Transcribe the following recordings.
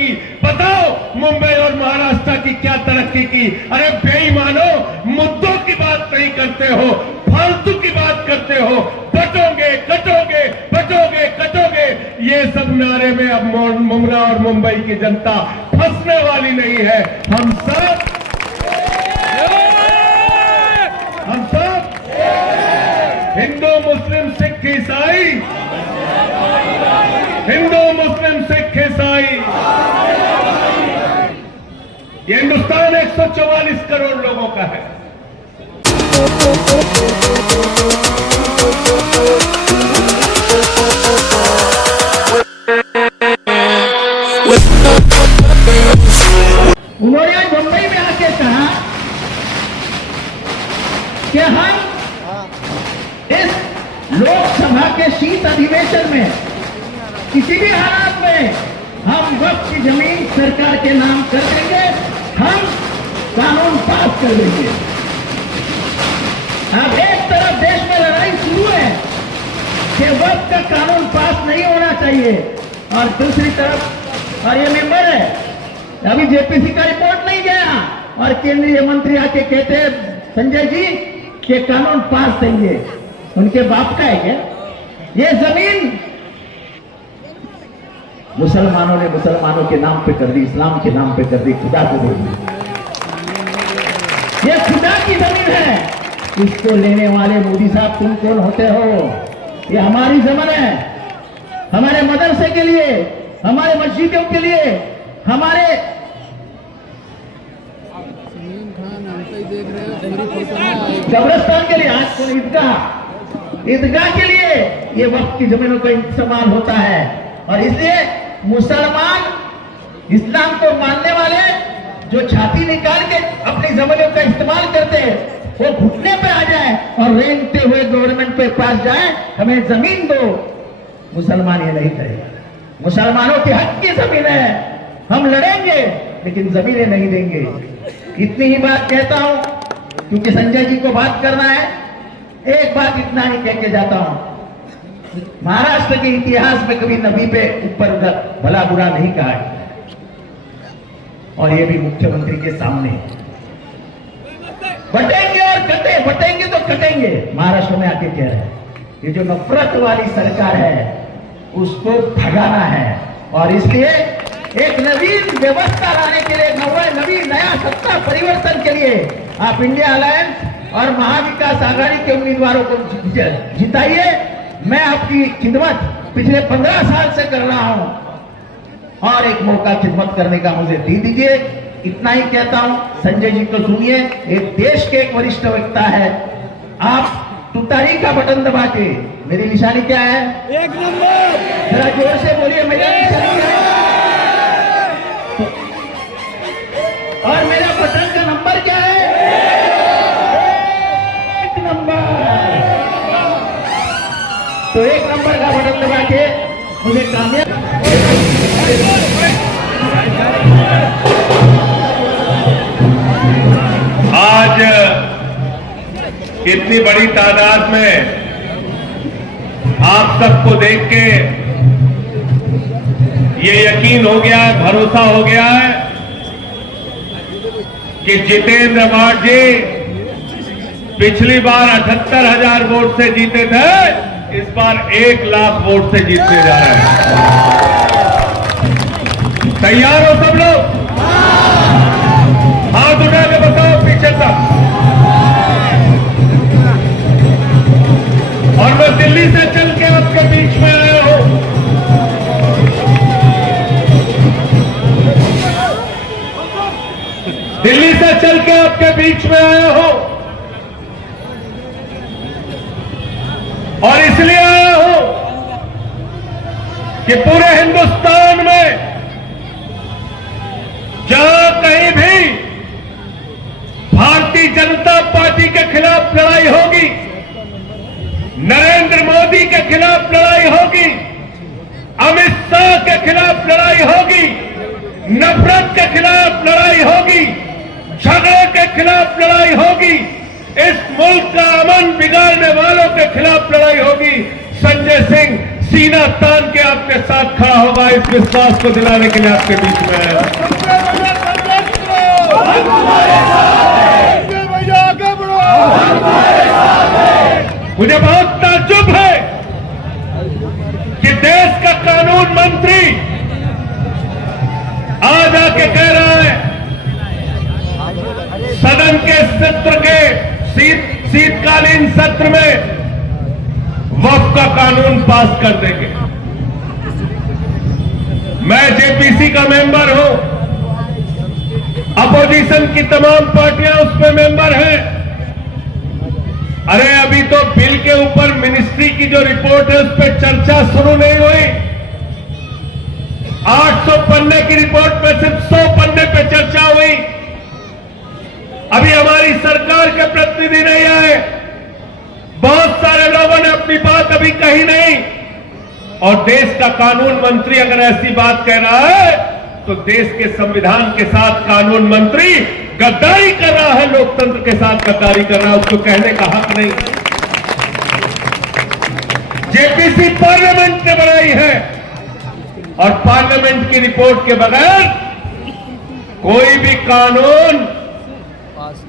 की। बताओ मुंबई और महाराष्ट्र की क्या तरक्की की। अरे बेईमानो, मुद्दों की बात नहीं करते हो, फालतू की बात करते हो। बटोगे कटोगे, बटोगे कटोगे, ये सब नारे में अब मुमरा और मुंबई की जनता फंसने वाली नहीं है। हम सब हिंदू मुस्लिम सिख ईसाई, हिंदू मुस्लिम सिख ईसाई, ये हिंदुस्तान 144 करोड़ लोगों का है। उन्होंने मुंबई में आके कहा कि हम इस लोकसभा के शीत अधिवेशन में किसी भी हालात में हम वक्फ की जमीन सरकार के नाम कर देंगे, हम कानून पास कर देंगे। अब एक तरफ देश में लड़ाई शुरू है कि वक्फ का कानून पास नहीं होना चाहिए, और दूसरी तरफ, और ये मेंबर है, अभी जेपीसी का रिपोर्ट नहीं गया और केंद्रीय मंत्री आके कहते हैं संजय जी कि कानून पास देंगे। उनके बाप का है क्या? ये जमीन मुसलमानों ने मुसलमानों के नाम पे कर दी, इस्लाम के नाम पे कर दी, खुदा को दे दी। ये खुदा की जमीन है। इसको लेने वाले मोदी साहब तुम कौन होते हो? ये हमारी जमीन है, हमारे मदरसे के लिए, हमारे मस्जिदों के लिए, हमारे कब्रिस्तान के लिए, आज को ईदगाह के लिए ये वक्त की जमीनों का इस्तेमाल होता है। और इसलिए मुसलमान इस्लाम को मानने वाले जो छाती निकाल के अपनी जमीनों का इस्तेमाल करते हैं, वो घुटने पे आ जाए और रेंगते हुए गवर्नमेंट पे पास जाए, हमें जमीन दो। मुसलमान ये नहीं करेगा। मुसलमानों के हक की जमीन है, हम लड़ेंगे लेकिन जमीनें नहीं देंगे। इतनी ही बात कहता हूं क्योंकि संजय जी को बात करना है। एक बात इतना ही कह के जाता हूं, महाराष्ट्र के इतिहास में कभी नबी पे ऊपर भला बुरा नहीं कहा है, और ये भी मुख्यमंत्री के सामने। बटेंगे और कटे, बटेंगे तो कटेंगे, महाराष्ट्र में आके कह रहे हैं। ये जो नफरत वाली सरकार है उसको भगाना है, और इसलिए एक नवीन व्यवस्था लाने के लिए, नया सत्ता परिवर्तन के लिए आप इंडिया अलायंस और महाविकास आघाड़ी के उम्मीदवारों को जिताइए। मैं आपकी खिदमत पिछले 15 साल से कर रहा हूं, और एक मौका खिदमत करने का मुझे दे दीजिए। इतना ही कहता हूं। संजय जी को सुनिए, एक देश के एक वरिष्ठ वक्ता है। आप तुतारी का बटन दबा के, मेरी निशानी क्या है? एक नंबर। जरा जोर से बोलिए, मेरी निशानी क्या है? और मेरा बटन का नंबर क्या है? एक नंबर। तो एक नंबर का बटन दबा के मुझे कामयाब। आज इतनी बड़ी तादाद में आप सबको देख के ये यकीन हो गया है, भरोसा हो गया है कि जितेंद्र वाड जी पिछली बार 78,000 वोट से जीते थे, इस बार 1 लाख वोट से जीतने जा रहे हैं। तैयार हो सब लोग? हाथ उठा के बताओ पीछे तक। और मैं दिल्ली से चल के आपके बीच में आया हूं। दिल्ली से चल के आपके बीच में आया हूं, और इसलिए आया हूं कि पूरे हिंदुस्तान में जहां कहीं भी भारतीय जनता पार्टी के खिलाफ लड़ाई होगी, नरेंद्र मोदी के खिलाफ लड़ाई होगी, अमित शाह के खिलाफ लड़ाई होगी, नफरत के खिलाफ लड़ाई होगी, झगड़े के खिलाफ लड़ाई होगी, इस मुल्क का अमन बिगाड़ने वालों के खिलाफ लड़ाई होगी। संजय सिंह सीना तान के आपके साथ खड़ा होगा, इस विश्वास को दिलाने के लिए आपके बीच में है। मुझे बहुत ताज्जुब है कि देश का कानून मंत्री आज आके कह रहा है सदन के सत्र के शीतकालीन सत्र में वक्फ का कानून पास कर देंगे। मैं जेपीसी का मेंबर हूं, अपोजिशन की तमाम पार्टियां उसमें मेंबर हैं। अरे अभी तो बिल के ऊपर मिनिस्ट्री की जो रिपोर्ट है उस पर चर्चा शुरू नहीं हुई। 800 पन्ने की रिपोर्ट में सिर्फ 100 पन्ने पे चर्चा हुई। अभी हमारी सरकार के प्रतिनिधि नहीं आए, बहुत सारे लोगों ने अपनी बात अभी कही नहीं। और देश का कानून मंत्री अगर ऐसी बात कह रहा है तो देश के संविधान के साथ कानून मंत्री गद्दारी कर रहा है, लोकतंत्र के साथ गद्दारी कर रहा है, उसको कहने का हक नहीं। जेपीसी पार्लियामेंट ने बनाई है और पार्लियामेंट की रिपोर्ट के बगैर कोई भी कानून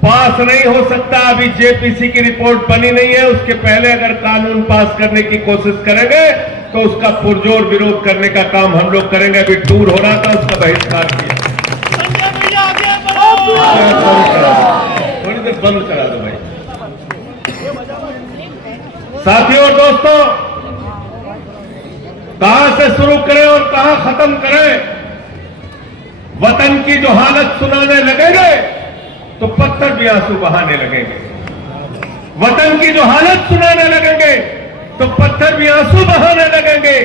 पास नहीं हो सकता। अभी जेपीसी की रिपोर्ट बनी नहीं है, उसके पहले अगर कानून पास करने की कोशिश करेंगे तो उसका पुरजोर विरोध करने का काम हम लोग करेंगे। अभी टूर हो रहा था, उसका बहिष्कार किया। थोड़ी देर बंद करा दो भाई। साथियों और दोस्तों, कहां से शुरू करें और कहां खत्म करें? वतन की जो हालत सुनाने लगेंगे तो पत्थर भी आंसू बहाने लगेंगे। वतन की जो हालत सुनाने लगेंगे तो पत्थर भी आंसू बहाने लगेंगे।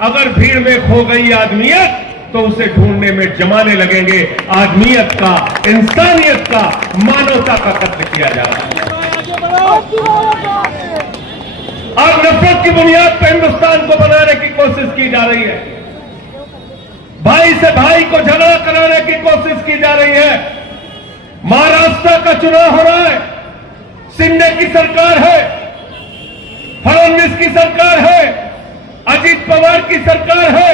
अगर भीड़ में खो गई आदमियत तो उसे ढूंढने में जमाने लगेंगे। आदमियत का, इंसानियत का, मानवता का कत्ल किया जा रहा है और नफरत की बुनियाद पर हिंदुस्तान को बनाने की कोशिश की जा रही है। भाई से भाई को झगड़ा कराने की कोशिश की जा रही है। महाराष्ट्र का चुनाव हो रहा है, शिंदे की सरकार है, फडणवीस की सरकार है, अजित पवार की सरकार है,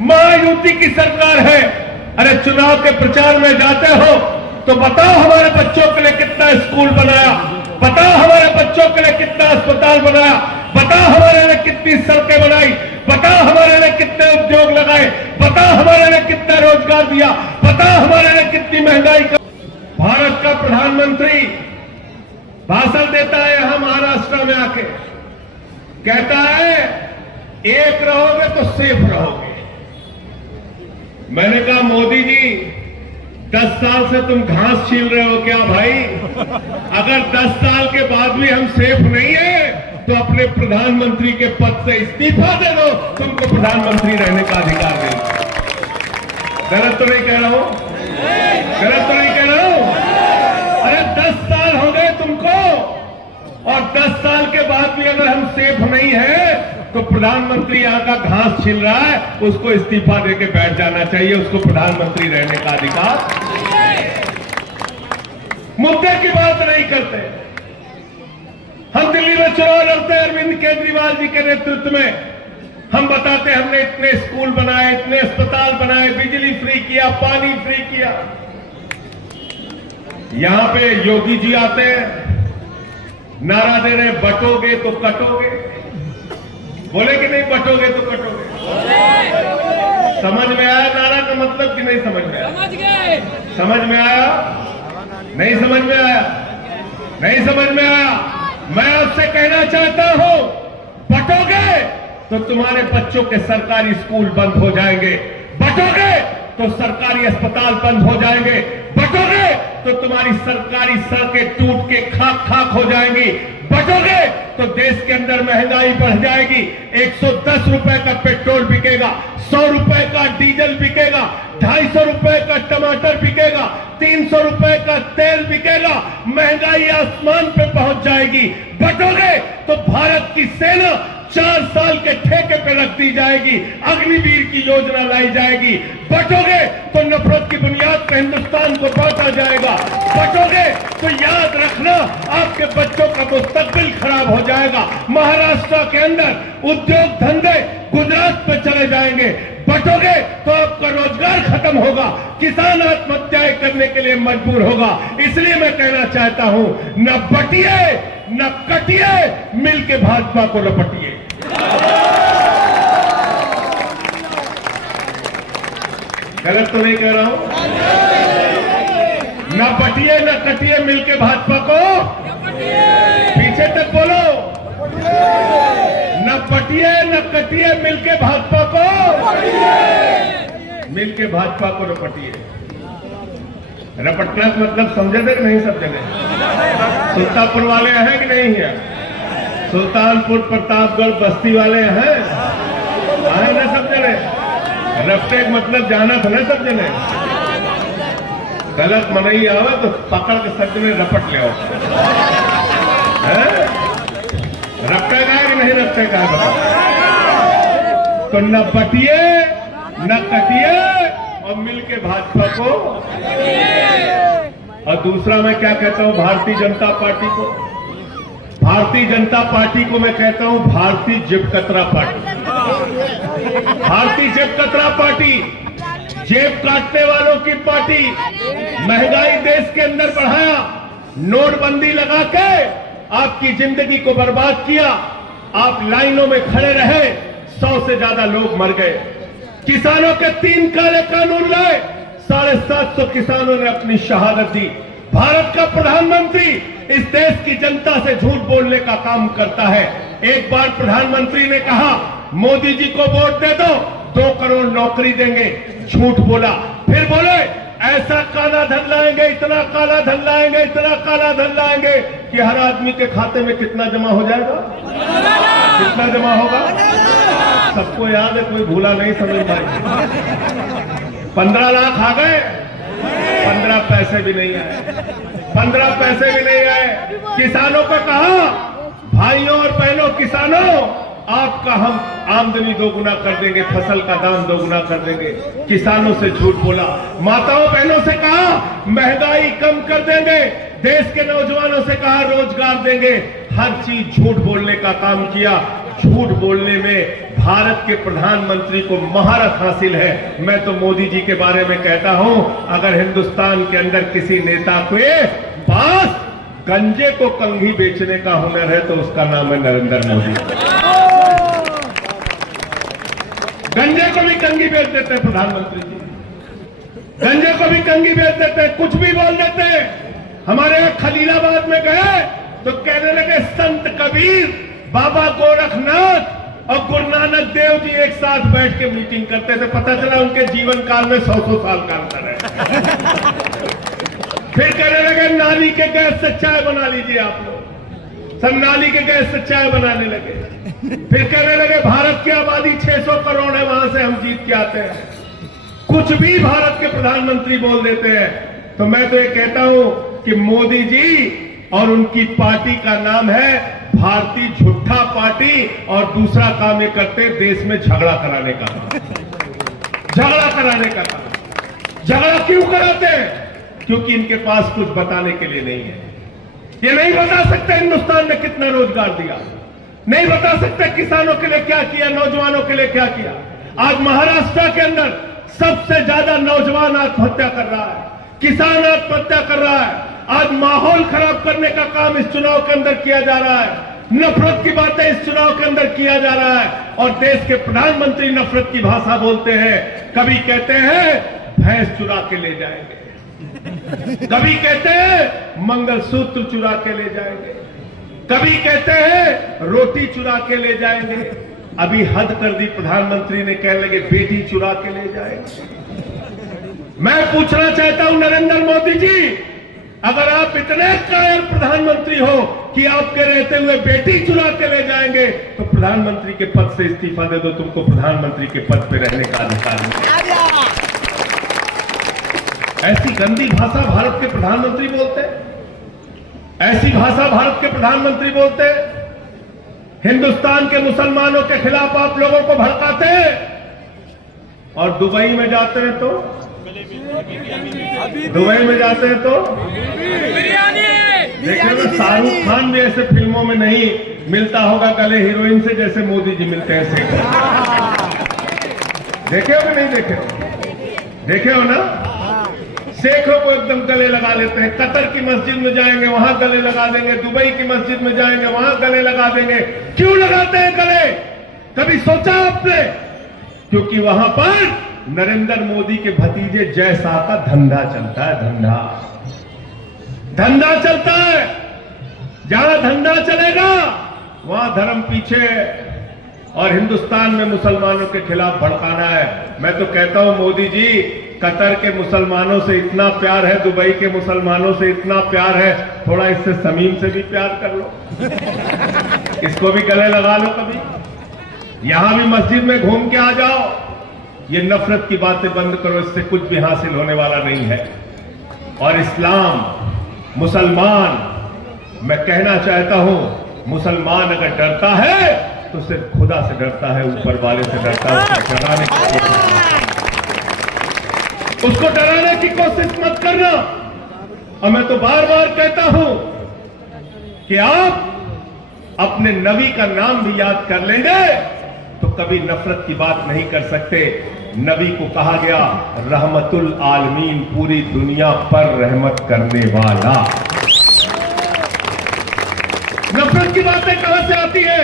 महायुति की सरकार है। अरे चुनाव के प्रचार में जाते हो तो बताओ हमारे बच्चों के लिए कितना स्कूल बनाया, बताओ हमारे बच्चों के लिए कितना अस्पताल बनाया, बताओ हमारे लिए कितनी सड़कें बनाई, बताओ हमारे लिए कितने उद्योग लगाए, बताओ हमारे लिए कितना रोजगार दिया, बताओ हमारे लिए कितनी महंगाई का। भारत का प्रधानमंत्री भाषण देता है यहां महाराष्ट्र में आके, कहता है एक रहोगे तो सेफ रहोगे। मैंने कहा मोदी जी 10 साल से तुम घास छील रहे हो क्या भाई? अगर 10 साल के बाद भी हम सेफ नहीं है तो अपने प्रधानमंत्री के पद से इस्तीफा दे दो, तुमको प्रधानमंत्री रहने का अधिकार नहीं। गलत तो नहीं कह रहा हूं? गलत तो नहीं कह रहा हूं? अरे 10 साल हो गए तुमको और 10 साल के बाद भी अगर हम सेफ नहीं है तो प्रधानमंत्री यहां का घास छील रहा है, उसको इस्तीफा देके बैठ जाना चाहिए, उसको प्रधानमंत्री रहने का अधिकार। मुद्दे की बात नहीं करते। हम दिल्ली में चुनाव लड़ते हैं अरविंद केजरीवाल जी के नेतृत्व में, हम बताते हमने इतने स्कूल बनाए, इतने अस्पताल बनाए, बिजली फ्री किया, पानी फ्री किया। यहां पे योगी जी आते हैं, नारा दे रहे बटोगे तो कटोगे। बोले कि नहीं बटोगे तो कटोगे? समझ में आया नारा का मतलब कि नहीं समझ में आया? समझ गए। समझ में आया? नहीं समझ में आया? नहीं समझ में आया? मैं आपसे कहना चाहता हूं, बटोगे तो तुम्हारे बच्चों के सरकारी स्कूल बंद हो जाएंगे, बटोगे तो सरकारी अस्पताल बंद हो जाएंगे, बटोगे तो तुम्हारी सरकारी सड़कें टूट के खाक खाक हो जाएंगी, बटोगे तो देश के अंदर महंगाई बढ़ जाएगी। 110 रुपए का पेट्रोल बिकेगा, 100 रुपए का डीजल बिकेगा, 250 रुपए का टमाटर बिकेगा, 300 रुपए का तेल बिकेगा, महंगाई आसमान पे पहुंच जाएगी। बटोगे तो भारत की सेना 4 साल के ठेके पे रख दी जाएगी, अग्निवीर की योजना लाई जाएगी। बटोगे तो नफरत की बुनियाद पर हिंदुस्तान को बांटा जाएगा। बटोगे तो याद रख रखना, आपके बच्चों का मुस्तकबिल खराब हो जाएगा। महाराष्ट्र के अंदर उद्योग धंधे गुजरात पे चले जाएंगे। बटोगे तो आपका रोजगार खत्म होगा, किसान आत्महत्याएं करने के लिए मजबूर होगा। इसलिए मैं कहना चाहता हूं, न बटिए न कटिए, मिलके भाजपा को लपटिए। गलत तो नहीं कह रहा हूं? न बटिए न कटिए, मिलके भाजपा को पीछे तक बोलो। न पटिए न कटिए, मिलके भाजपा को, मिलके भाजपा को रपटिए। रपटना का मतलब समझे थे कि नहीं सब जगह? सुल्तानपुर वाले हैं कि नहीं है? सुल्तानपुर, प्रतापगढ़, बस्ती वाले हैं, आए ना सब जगह? रपटे का मतलब जाना था ना सब जगह? गलत मनई आवे तो पकड़ के सब जगह रपट ले आओ। रखेगा कि नहीं रखेगा? तो न बटिए न कटिए और मिलके भाजपा को। और दूसरा मैं क्या कहता हूं भारतीय जनता पार्टी को? भारतीय जनता पार्टी को मैं कहता हूं भारतीय जेब कतरा पार्टी। भारतीय जेब कतरा पार्टी, जेब काटने वालों की पार्टी। महंगाई देश के अंदर बढ़ाया, नोटबंदी लगा के आपकी जिंदगी को बर्बाद किया। आप लाइनों में खड़े रहे, 100 से ज्यादा लोग मर गए। किसानों के 3 काले कानून लाए, 750 किसानों ने अपनी शहादत दी। भारत का प्रधानमंत्री इस देश की जनता से झूठ बोलने का काम करता है। एक बार प्रधानमंत्री ने कहा मोदी जी को वोट दे दो, 2 करोड़ नौकरी देंगे, झूठ बोला। फिर बोले ऐसा काला धन लाएंगे, इतना काला धन लाएंगे, इतना काला धन लाएंगे कि हर आदमी के खाते में कितना जमा हो जाएगा? कितना जमा होगा? सबको याद है, कोई भूला नहीं समझ पाए। 15 लाख आ गए, 15 पैसे भी नहीं आए, 15 पैसे भी नहीं आए। किसानों को कहा भाइयों और बहनों किसानों, आपका हम आमदनी दोगुना कर देंगे, फसल का दाम दोगुना कर देंगे। किसानों से झूठ बोला। माताओं बहनों से कहा महंगाई कम कर देंगे, देश के नौजवानों से कहा रोजगार देंगे। हर चीज झूठ बोलने का काम किया। झूठ बोलने में भारत के प्रधानमंत्री को महारत हासिल है। मैं तो मोदी जी के बारे में कहता हूं, अगर हिंदुस्तान के अंदर किसी नेता के पास गंजे को कंघी बेचने का हुनर है तो उसका नाम है नरेंद्र मोदी। गंजे को भी कंघी बेच देते हैं प्रधानमंत्री जी, गंजे को भी कंघी बेच देते हैं, कुछ भी बोल देते हैं। हमारे यहाँ खलीलाबाद में गए तो कहने लगे संत कबीर, बाबा गोरखनाथ और गुरु नानक देव जी एक साथ बैठ के मीटिंग करते थे। पता चला उनके जीवन काल में 100 साल का अंतर है। फिर कहने लगे नाली के गैस से चाय बना लीजिए आप लोग, सब नाली के गैस से चाय बनाने लगे। फिर कहने लगे भारत की आबादी 600 करोड़ है, वहां से हम जीत के आते हैं। कुछ भी भारत के प्रधानमंत्री बोल देते हैं। तो मैं तो ये कहता हूं कि मोदी जी और उनकी पार्टी का नाम है भारतीय झूठा पार्टी, और दूसरा काम ये करते हैं देश में झगड़ा कराने का। झगड़ा कराने का काम। झगड़ा क्यों कराते हैं? क्योंकि इनके पास कुछ बताने के लिए नहीं है। ये नहीं बता सकते हिंदुस्तान ने कितना रोजगार दिया, नहीं बता सकते किसानों के लिए क्या किया, नौजवानों के लिए क्या किया। आज महाराष्ट्र के अंदर सबसे ज्यादा नौजवान आत्महत्या कर रहा है, किसान आत्महत्या कर रहा है। आज माहौल खराब करने का काम इस चुनाव के अंदर किया जा रहा है, नफरत की बातें इस चुनाव के अंदर किया जा रहा है। और देश के प्रधानमंत्री नफरत की भाषा बोलते हैं। कभी कहते हैं भैंस चुरा के ले जाएंगे, कभी कहते हैं मंगलसूत्र चुरा के ले जाएंगे, कभी कहते हैं रोटी चुरा के ले जाएंगे। अभी हद कर दी, प्रधानमंत्री ने कहने लगे बेटी चुरा के ले जाएंगे। मैं पूछना चाहता हूं नरेंद्र मोदी जी, अगर आप इतने कायर प्रधानमंत्री हो कि आपके रहते हुए बेटी चुरा के ले जाएंगे, तो प्रधानमंत्री के पद से इस्तीफा दे दो, तुमको प्रधानमंत्री के पद पे रहने का अधिकार नहीं। ऐसी गंदी भाषा भारत के प्रधानमंत्री बोलते हैं, ऐसी भाषा भारत के प्रधानमंत्री बोलते हैं। हिंदुस्तान के मुसलमानों के खिलाफ आप लोगों को भड़काते हैं, और दुबई में जाते हैं तो बिरयानी, देखिए ना, शाहरुख खान भी ऐसे फिल्मों में नहीं मिलता होगा गले हीरोइन से जैसे मोदी जी मिलते हैं शेख। देखे हो कि नहीं देखे हो? देखे हो ना, शेखों को एकदम गले लगा लेते हैं। कतर की मस्जिद में जाएंगे वहां गले लगा देंगे, दुबई की मस्जिद में जाएंगे वहां गले लगा देंगे। क्यों लगाते हैं गले? कभी सोचा आपने? क्योंकि वहां पर नरेंद्र मोदी के भतीजे जय शाह का धंधा चलता है। धंधा चलता है। जहां धंधा चलेगा वहां धर्म पीछे, और हिंदुस्तान में मुसलमानों के खिलाफ भड़काना है। मैं तो कहता हूं मोदी जी, कतर के मुसलमानों से इतना प्यार है, दुबई के मुसलमानों से इतना प्यार है, थोड़ा इससे समीम से भी प्यार कर लो, इसको भी गले लगा लो कभी। यहां भी मस्जिद में घूम के आ जाओ। ये नफरत की बातें बंद करो, इससे कुछ भी हासिल होने वाला नहीं है। और इस्लाम, मुसलमान, मैं कहना चाहता हूं, मुसलमान अगर डरता है तो सिर्फ खुदा से डरता है, ऊपर वाले से डरता है। उसको डराने की कोशिश मत करना। और मैं तो बार बार कहता हूं कि आप अपने नबी का नाम भी याद कर लेंगे तो कभी नफरत की बात नहीं कर सकते। नबी को कहा गया रहमतुल आलमीन, पूरी दुनिया पर रहमत करने वाला। नफरत की बातें कहां से आती है?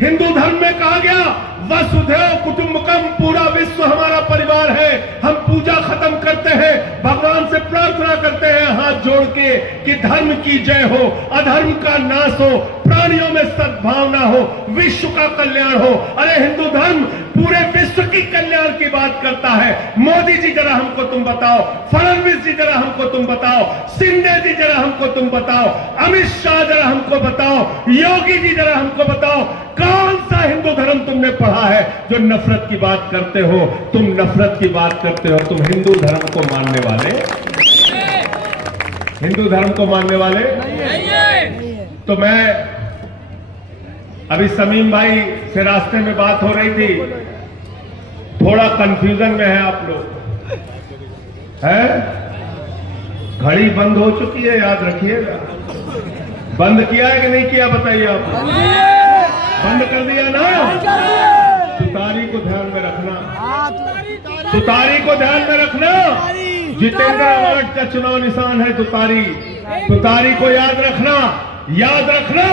हिंदू धर्म में कहा गया वसुधैव कुटुंबकम, पूरा विश्व हमारा परिवार है। हम पूजा खत्म करते हैं, भगवान से प्रार्थना करते हैं हाथ जोड़ के कि धर्म की जय हो, अधर्म का नाश हो, प्राणियों में सद्भावना हो, विश्व का कल्याण हो। अरे हिंदू धर्म पूरे विश्व की कल्याण की बात करता है। मोदी जी जरा हमको तुम बताओ, फडणवीस जी जरा हमको तुम बताओ, शिंदे जी जरा हमको तुम बताओ, अमित शाह जरा हमको बताओ, योगी जी जरा हमको बताओ, कौन सा हिंदू धर्म तुमने पढ़ा है जो नफरत की बात करते हो? तुम नफरत की बात करते हो। तुम हिंदू धर्म को मानने वाले, हिंदू धर्म को मानने वाले तो मैं अभी समीम भाई से रास्ते में बात हो रही थी, थोड़ा कंफ्यूजन में है आप लोग, है? घड़ी बंद हो चुकी है, याद रखिएगा। बंद किया है कि नहीं किया बताइए आप? बंद कर दिया ना? तुतारी को ध्यान में रखना, तुतारी को ध्यान में रखना। जितेंद्र अवार्ड का चुनाव निशान है तुतारी। तुतारी को याद रखना, याद रखना।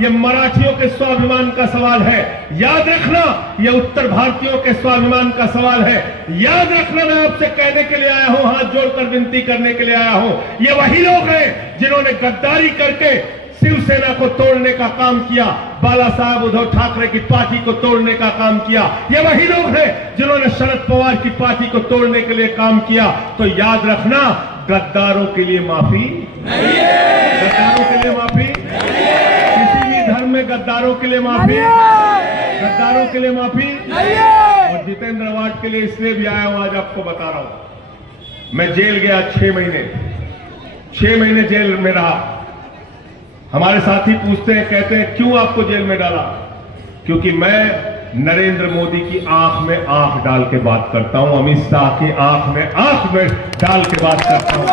ये मराठियों के स्वाभिमान का सवाल है, याद रखना। ये उत्तर भारतीयों के स्वाभिमान का सवाल है, याद रखना। मैं आपसे कहने के लिए आया हूं, हाथ जोड़कर विनती करने के लिए आया हूं। ये वही लोग हैं जिन्होंने गद्दारी करके शिवसेना को तोड़ने का काम किया, बाला साहब उद्धव ठाकरे की पार्टी को तोड़ने का काम किया। ये वही लोग हैं जिन्होंने शरद पवार की पार्टी को तोड़ने के लिए काम किया। तो याद रखना, गद्दारों के लिए माफी नहीं है, गद्दारों के लिए माफी किसी भी धर्म में, गद्दारों के लिए माफी, गद्दारों के लिए माफी नहीं है। और जितेंद्र अवार्ड के लिए इसलिए भी आया हूं, आज आपको बता रहा हूं। मैं जेल गया 6 महीने, 6 महीने जेल में रहा। हमारे साथी पूछते हैं, कहते हैं क्यों आपको जेल में डाला? क्योंकि मैं नरेंद्र मोदी की आंख में आंख डाल के बात करता हूं, अमित शाह की आंख में डाल के बात करता हूं।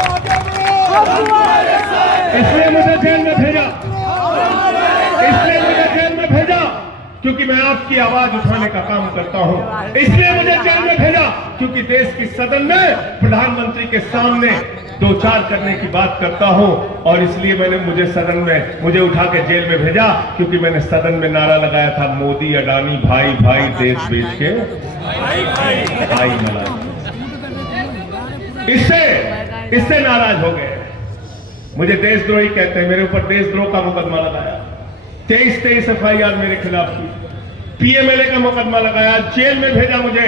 इसलिए मुझे जेल में भेजा, इसलिए मुझे जेल में भेजा क्योंकि मैं आपकी आवाज उठाने का काम करता हूं। इसलिए मुझे जेल में भेजा क्योंकि देश की सदन में प्रधानमंत्री के सामने दो चार करने की बात करता हूं। और इसलिए मुझे सदन में मुझे उठा के जेल में भेजा क्योंकि मैंने सदन में नारा लगाया था, मोदी अडानी भाई भाई, देश बेच के भाई मला। इससे नाराज हो गए, मुझे देशद्रोही कहते हैं। मेरे ऊपर देशद्रोह का मुकदमा लगाया, 23 FIR मेरे खिलाफ की, PMLA का मुकदमा लगाया, जेल में भेजा मुझे।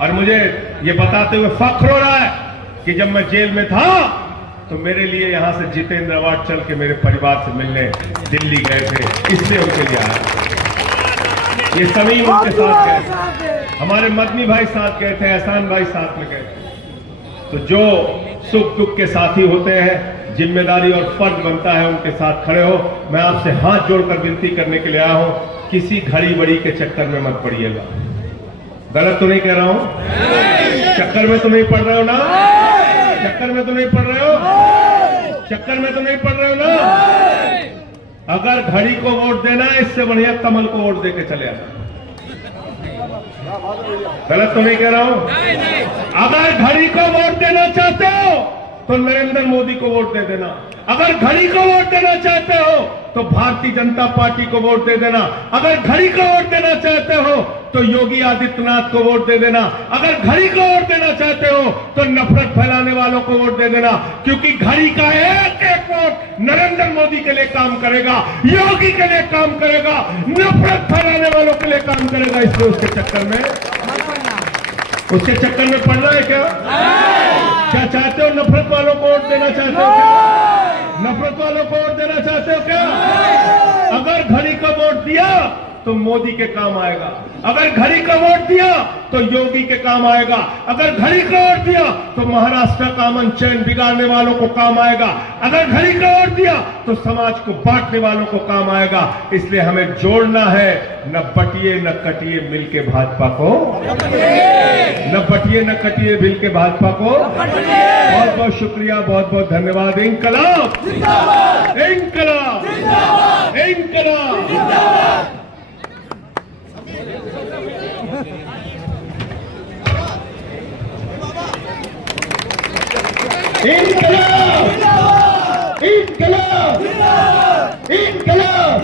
और मुझे ये बताते हुए फख्र हो रहा है कि जब मैं जेल में था तो मेरे लिए यहां से जितेंद्र अवार्ड चल के मेरे परिवार से मिलने दिल्ली गए थे, इसलिए उनके लिए आया। ये समीम उनके साथ गए थे, हमारे मदनी भाई साथ गए थे, एहसान भाई साथ में गए थे। तो जो सुख दुख के साथी होते हैं, जिम्मेदारी और फर्ज बनता है उनके साथ खड़े हो। मैं आपसे हाथ जोड़कर विनती करने के लिए आया हूं, किसी घड़ी बड़ी के चक्कर में मत पड़िएगा। गलत तो नहीं कह रहा हूं? चक्कर में तो नहीं पड़ रहे हो ना? चक्कर में तो नहीं पड़ रहे हो? चक्कर में तो नहीं पड़ रहे हो ना? अगर घड़ी को वोट देना है, इससे बढ़िया कमल को वोट देके चले आना। गलत तो नहीं कह रहा हूं? अगर घड़ी को वोट देना चाहते हो तो नरेंद्र मोदी को वोट दे देना। अगर घड़ी को वोट देना चाहते हो तो भारतीय जनता पार्टी को वोट दे देना। अगर घड़ी को वोट देना चाहते हो तो योगी आदित्यनाथ को वोट दे देना। अगर घड़ी को वोट देना चाहते हो तो नफरत फैलाने वालों को वोट दे देना, क्योंकि घड़ी का एक एक वोट नरेंद्र मोदी के लिए काम करेगा, योगी के लिए काम करेगा, नफरत फैलाने वालों के लिए काम करेगा। इसलिए उसके चक्कर में पड़ना है क्या? क्या चाहते हो? नफरत वालों को वोट देना चाहते हो क्या? नफरत वालों को वोट देना चाहते हो क्या? अगर घड़ी को वोट दिया तो मोदी के काम आएगा। अगर घड़ी का वोट दिया तो योगी के काम आएगा। अगर घड़ी का वोट दिया तो महाराष्ट्र का अमन चैन बिगाड़ने वालों को काम आएगा। अगर घड़ी का वोट दिया तो समाज को बांटने वालों को काम आएगा। इसलिए हमें जोड़ना है, न बटिए न कटिए मिलके भाजपा को, न बटिए न कटिए मिलके भाजपा को। बहुत बहुत शुक्रिया, बहुत बहुत धन्यवाद। इंकलाब इंकलाब इंकलाब। इंकलाब इंकलाब इंकलाब।